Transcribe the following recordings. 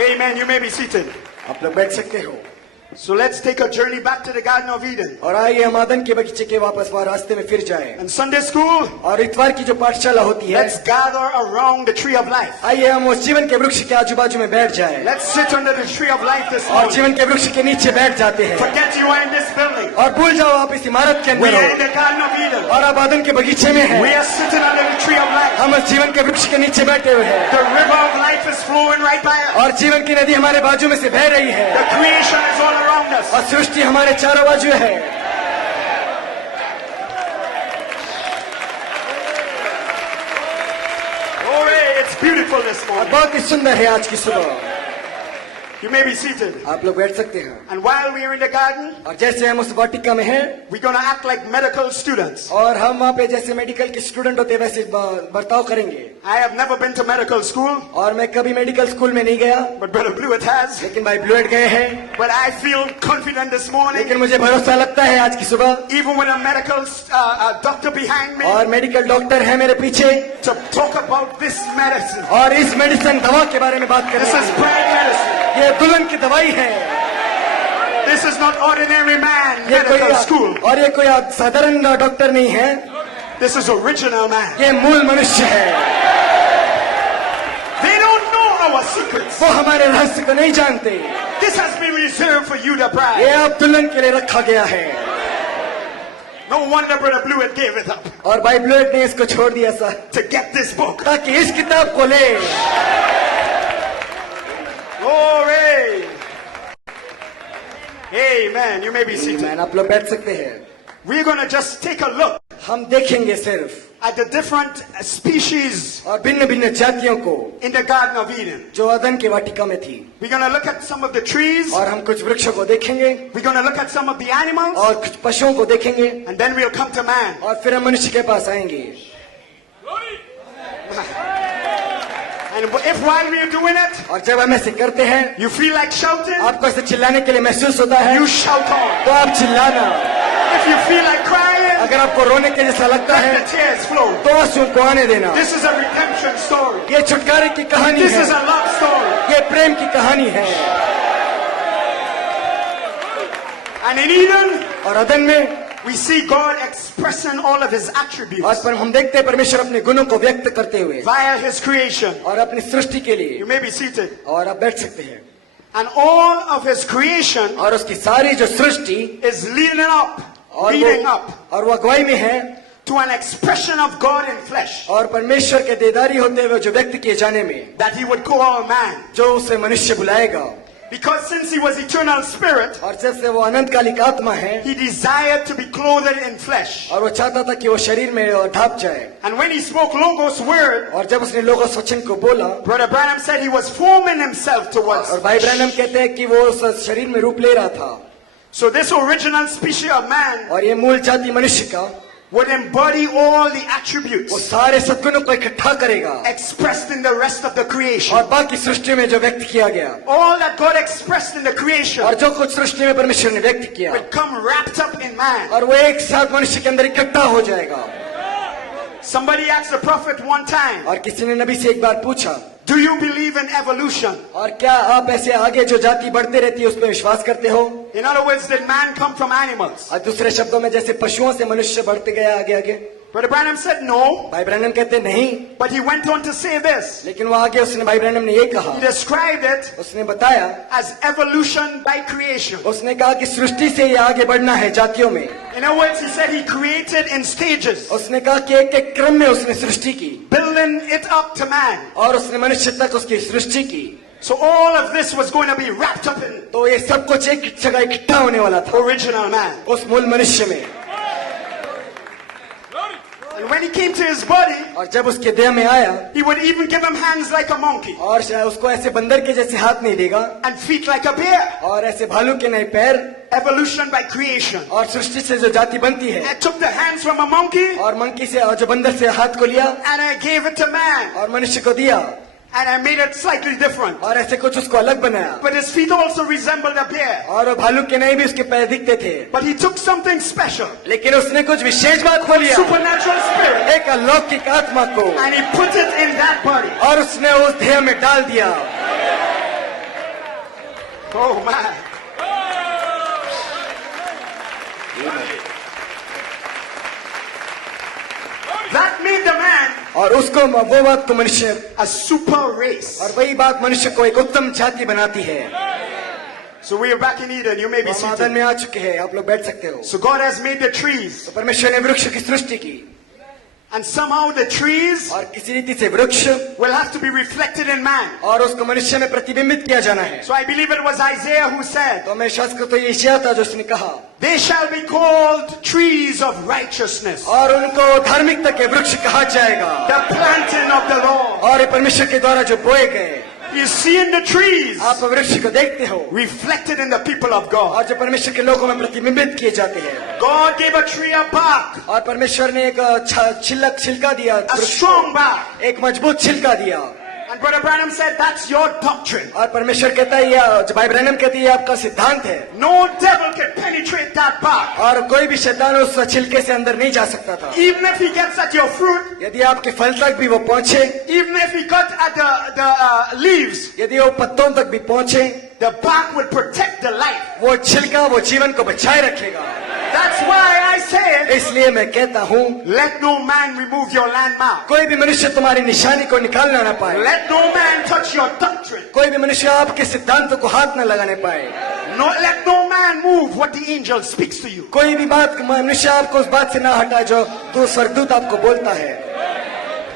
Amen. You may be seated. आप लोग बैठ सकते हो। So let's take a journey back to the Garden of Eden. और आइए हम आदन के बगीचे के वापस वहाँ रास्ते में फिर जाएं। And Sunday school, और इतवार की जो पाठशाला होती है, let's gather around the tree of life. आइए हम उस जीवन के वृक्ष के आजू बाजू में बैठ जाएं। Let's sit under the tree of life this और morning. जीवन के वृक्ष के नीचे बैठ जाते हैं। Forget you are in this building. और भूल जाओ आप इस इमारत के We अंदर are in हो the Garden of Eden. और आप आदन के बगीचे में We हैं। are sitting under the tree of life. हम उस जीवन के वृक्ष के नीचे बैठे हुए हैं The river of life is flowing right by us. और जीवन की नदी हमारे बाजू में से बह रही है The creation is all around us. और सृष्टि हमारे चारों बाजू है। Glory, it's beautiful this और morning. बहुत ही सुंदर है आज की सुबह। You may be seated. आप लोग बैठ सकते हैं। And while we are in the garden, और जैसे हम उस वाटिका में हैं we're going to act like medical students. और हम वहाँ पे जैसे मेडिकल के स्टूडेंट होते हैं वैसे बर्ताव करेंगे। I have never been to medical school, और मैं कभी मेडिकल स्कूल में नहीं गया, but Brother Blewett has. लेकिन भाई ब्लूएट गए हैं। But I feel confident this morning, लेकिन मुझे भरोसा लगता है आज की सुबह, even with a medical doctor behind me, और मेडिकल डॉक्टर है मेरे पीछे, to talk about this medicine. और इस मेडिसिन दवा के बारे में बात This is करेंगे। brand medicine. ये दुल्हन की दवाई है। This is not ordinary man ये medical school. और ये कोई साधारण डॉक्टर नहीं है, This is original man. ये मूल मनुष्य है। They don't know our secrets. वो हमारे रहस्य को नहीं जानते। This has been reserved for you, the ये bride. अब दुल्हन के लिए रखा गया है। No wonder Brother Blewett gave it up और भाई ब्लूएट ने इसको छोड़ दिया सा to get this book. ताकि इस किताब को ले। Glory. Amen. You may be seated. Man आप लोग बैठ सकते हैं। We're going to just take a look हम देखेंगे सिर्फ at the different species और भिन्न भिन्न जातियों को in the Garden of Eden. जो अदन के वाटिका में थी, We're going to look at some of the trees. और हम कुछ वृक्षों को देखेंगे We're going to look at some of the animals. और कुछ पशुओं को देखेंगे And then we'll come to man. और फिर हम मनुष्य के पास आएंगे। And if while we are doing it, और जब हम ऐसे करते हैं, you feel like shouting, आपको ऐसे चिल्लाने के लिए महसूस होता है, you shout on. तो आप चिल्लाना। If you feel like crying, अगर आपको रोने के जैसा लगता है, let the tears flow. तो आंसू को आने देना। This is a redemption story. ये छुटकारे की कहानी This है, is a love story. ये प्रेम की कहानी है। And in Eden, और अदन में we see God expressing all of his attributes आज पर हम देखते हैं परमेश्वर अपने गुणों को व्यक्त करते हुए via his creation. और अपनी सृष्टि के लिए। You may be seated. और आप बैठ सकते हैं। And all of his creation और उसकी सारी जो सृष्टि is leading up, और leading up वो अगुवाई में है to an expression of God in flesh, और परमेश्वर के देदारी होते हुए जो व्यक्त किए जाने में, that he would call man. जो उसे मनुष्य बुलाएगा। Because since he was eternal spirit, और जब से वो अनंतकालिक आत्मा है, he desired to be clothed in flesh. और वो चाहता था कि वो शरीर में ढाप जाए। And when he spoke Logos word, और जब उसने लोगों वचन को बोला, Brother Branham said he was forming himself towards. और भाई ब्रैनम कहते हैं कि वो उस शरीर में रूप ले रहा था। So this original species of man और ये मूल जाति मनुष्य का would embody all the वो attributes सारे सद्गुणों को इकट्ठा करेगा expressed in the rest of the creation. और बाकी सृष्टि में जो व्यक्त किया गया, All that God expressed in the creation और जो कुछ सृष्टि में परमेश्वर ने व्यक्त किया, would come wrapped up in man. और वो एक साथ मनुष्य के अंदर इकट्ठा हो जाएगा। Somebody asked the prophet one time, और किसी ने नबी से एक बार पूछा, do you believe in evolution? और क्या आप ऐसे आगे जो जाति बढ़ते रहती है उस पर विश्वास करते हो? In other words, did man come from animals? और दूसरे शब्दों में जैसे पशुओं से मनुष्य बढ़ते गया आगे आगे। Brother Branham said no, भाई ब्रैनम कहते नहीं, but he went on to say this. लेकिन वो आगे उसने भाई ब्रैनम ने ये कहा, He described it उसने बताया, as evolution by creation. उसने कहा कि सृष्टि से ये आगे बढ़ना है जातियों में। In other words, he said he created in stages, उसने कहा कि एक एक क्रम में उसने सृष्टि की building it up to man. और उसने मनुष्य तक उसकी सृष्टि की। So all of this was going to be wrapped up in तो ये सब कुछ एक जगह इकट्ठा होने वाला था original man. उस मूल मनुष्य में। And when he came to his body, और जब उसके देह में आया, he would even give him hands like a monkey और उसको ऐसे बंदर के जैसे हाथ नहीं देगा and feet like a bear. और ऐसे भालू के नहीं पैर, Evolution by creation. और सृष्टि से जो जाति बनती है, I took the hands from a monkey और मंकी से और जो बंदर से हाथ को लिया and I gave it to man. और मनुष्य को दिया And I made it slightly different. और ऐसे कुछ उसको अलग बनाया। But his feet also resembled a bear. और वो भालू के नहीं भी उसके पैर दिखते थे, But he took something special, लेकिन उसने कुछ विशेष बात को लिया, supernatural spirit, एक अलौकिक आत्मा को, and he put it in that body. और उसने उस देह में डाल दिया। Oh man. That made the man और उसको वो बात को मनुष्य, a super race. और वही बात मनुष्य को एक उत्तम जाति बनाती है। So we are back in Eden. You may be हम आदन seated. में आ चुके हैं, आप लोग बैठ सकते हो। So God has made the trees, तो परमेश्वर ने वृक्ष की सृष्टि की, and somehow the trees और किसी रीति से वृक्ष will have to be reflected in man. और उसको मनुष्य में प्रतिबिंबित किया जाना है। So I believe it was Isaiah who said, तो मैं विश्वास करता हूं ये यशायाह था जो उसने कहा, they shall be called trees of righteousness, और उनको धार्मिकता के वृक्ष कहा जाएगा, the planting of the Lord. और ये परमेश्वर के द्वारा जो बोए गए। You see in the trees आप वृक्ष को देखते हो reflected in the people of God. और जो परमेश्वर के लोगों में प्रतिबिंबित किए जाते हैं। God gave a tree a bark, और परमेश्वर ने एक छिलका दिया, a strong bark. एक मजबूत छिलका दिया। And Brother Branham said, that's your doctrine. और परमेश्वर कहता है, ये भाई ब्रैनम कहती है, ये आपका सिद्धांत है। No devil can penetrate that bark. और कोई भी शैतान उस छिलके से अंदर नहीं जा सकता था। Even if he gets at your fruit, यदि आपके फल तक भी वो पहुंचे, even if he got at the leaves, यदि वो पत्तों तक भी पहुंचे, the bark will protect the life. वो छिलका वो जीवन को बचाए रखेगा। That's why I said, इसलिए मैं कहता हूँ, let no man remove your landmark. कोई भी मनुष्य तुम्हारी निशानी को निकालना न पाए, Let no man touch your doctrine. कोई भी मनुष्य आपके सिद्धांतों को हाथ न लगाने पाए, No, let no man move what the angel speaks to you. कोई भी बात मनुष्य आपको उस बात से ना हटाए जो दो स्वर्गदूत आपको बोलता है।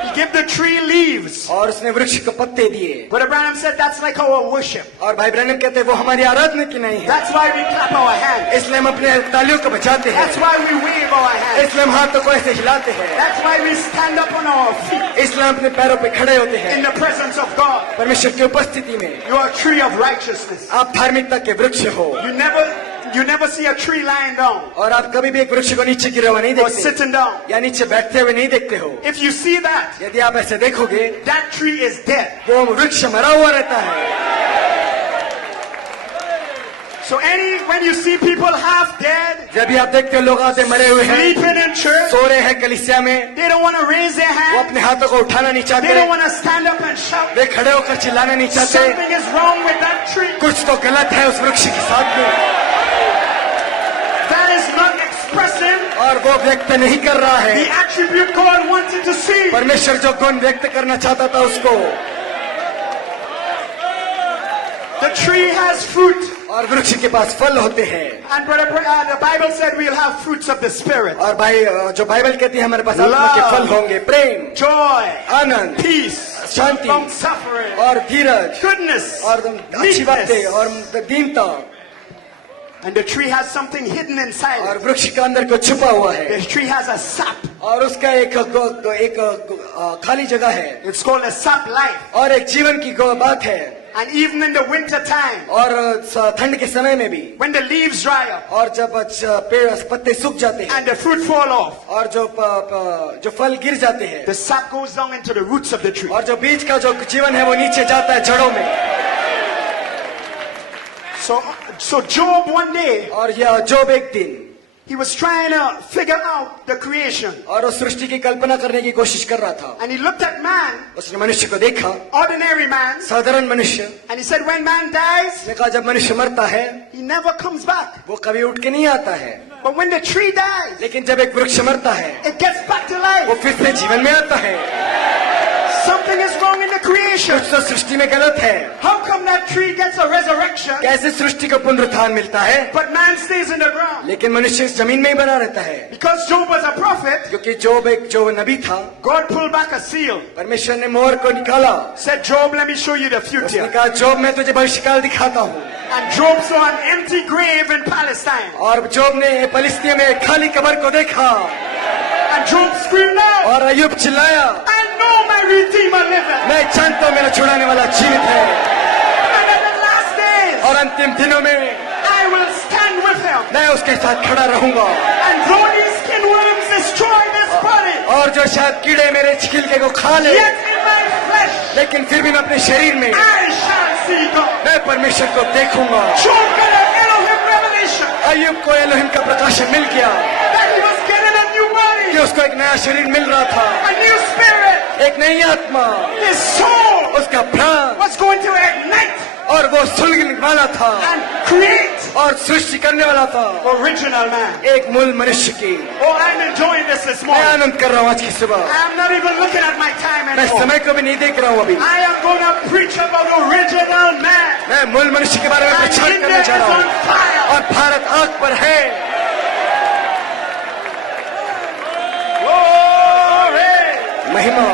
He gave the tree leaves. और उसने वृक्ष को पत्ते दिए। But Abraham said that's like our worship. और भाई ब्रैनम कहते हैं वो हमारी आराधना की नहीं है, That's why we clap our hands. इसलिए हम अपने तालियों को बजाते हैं, That's why we wave our hands. इसलिए हम हाथों को ऐसे हिलाते हैं, That's why we stand up on our feet इसलिए हम अपने पैरों पे खड़े होते in हैं the presence of God. परमेश्वर की उपस्थिति में। You are a tree of righteousness. आप धार्मिकता के वृक्ष हो, You never see a tree lying down और आप कभी भी एक वृक्ष को नीचे गिरा हुआ नहीं or देखते sitting down. या नीचे बैठते हुए नहीं देखते हो। If you see that, यदि आप ऐसे देखोगे, that tree is dead. वो वृक्ष मरा हुआ रहता है। So when you see people half dead, जब भी आप देखते हो लोग आते मरे हुए हैं, sleeping in church, सो रहे हैं कलीसिया में, they don't want to raise their वो hand. अपने हाथों को उठाना नहीं They चाहते, don't want to stand up and shout. वे खड़े होकर चिल्लाना नहीं चाहते। Something is wrong with that tree. कुछ तो गलत है उस वृक्ष के साथ में, That is not expressing और वो व्यक्त नहीं कर रहा the है attribute God wanted to see. परमेश्वर जो गुण व्यक्त करना चाहता था उसको। The tree has fruit. और वृक्ष के पास फल होते हैं। And the Bible said we'll have fruits of the Spirit. और भाई जो बाइबल कहती है हमारे पास आत्मा के फल होंगे, प्रेम, Joy, आनंद, peace, शांति, long suffering, और धीरज, goodness, और अच्छी बातें, और meekness. दीनता। And the tree has something hidden inside और it. वृक्ष के अंदर को छुपा हुआ है, The tree has a sap. और उसका एक खाली जगह है, It's called a sap life. और एक जीवन की बात है। And even in the winter time, और ठंड के समय में भी, when the leaves dry up और जब पेड़ पत्ते सूख जाते हैं and the fruit fall off, और जो फल गिर जाते हैं, the sap goes down into the roots of the tree. और जो बीज का जो जीवन है वो नीचे जाता है जड़ों में। So Job one day, और यह जोब एक दिन he was trying to figure out the creation. और उस सृष्टि की कल्पना करने की कोशिश कर रहा था। And he looked at man, उसने मनुष्य को देखा, ordinary man, साधारण मनुष्य, and he said, when man dies, उसने कहा जब मनुष्य मरता है he never comes back. वो कभी उठ के नहीं आता है, But when the tree dies, लेकिन जब एक वृक्ष मरता है it gets back to वो life. फिर से जीवन में आता है। Something is wrong in the creation. कुछ तो सृष्टि में गलत है। How come that tree gets a resurrection, कैसे सृष्टि को पुनरुत्थान मिलता है, but man stays in the ground? लेकिन मनुष्य इस जमीन में ही बना रहता है? Because Job was a prophet, क्योंकि जो नबी था, God pulled back a seal. परमेश्वर ने मोहर को निकाला, Said, Job, let me show you the उसने future. कहा जोब मैं तुझे भविष्यकाल दिखाता हूँ। And Job saw an empty grave in Palestine. और जोब ने फलिस्तीन में एक खाली कब्र को देखा, And Job screamed out, और अय्यूब चिल्लाया, I know my Redeemer liveth. मैं जानता हूँ मेरा छुड़ाने वाला जीवित है, And in the last days, और अंतिम दिनों में I will stand with him. मैं उसके साथ खड़ा रहूंगा। And though these skin worms destroy this body, और जो शायद कीड़े मेरे छिलके को खा ले, yet in my flesh लेकिन फिर भी मैं अपने शरीर में I shall see God. मैं परमेश्वर को देखूंगा। Job got an Elohim revelation अय्यूब को एलोहिम का प्रकाशन मिल गया that he was getting a new कि body, उसको एक नया शरीर मिल रहा था, a new spirit. एक नई आत्मा, His soul उसका प्राण, was going to ignite और वो सुलगने वाला था and create और सृष्टि करने वाला था original man. एक मूल मनुष्य की। Oh, I'm enjoying this मैं morning. आनंद कर रहा हूँ आज की सुबह। I'm not even looking at my time मैं anymore. समय को भी नहीं देख रहा हूँ अभी। I am going to preach about original man. मैं मूल मनुष्य के बारे में And प्रचार India करने जा is रहा on हूँ fire. और भारत आग पर है। Glory. महिमा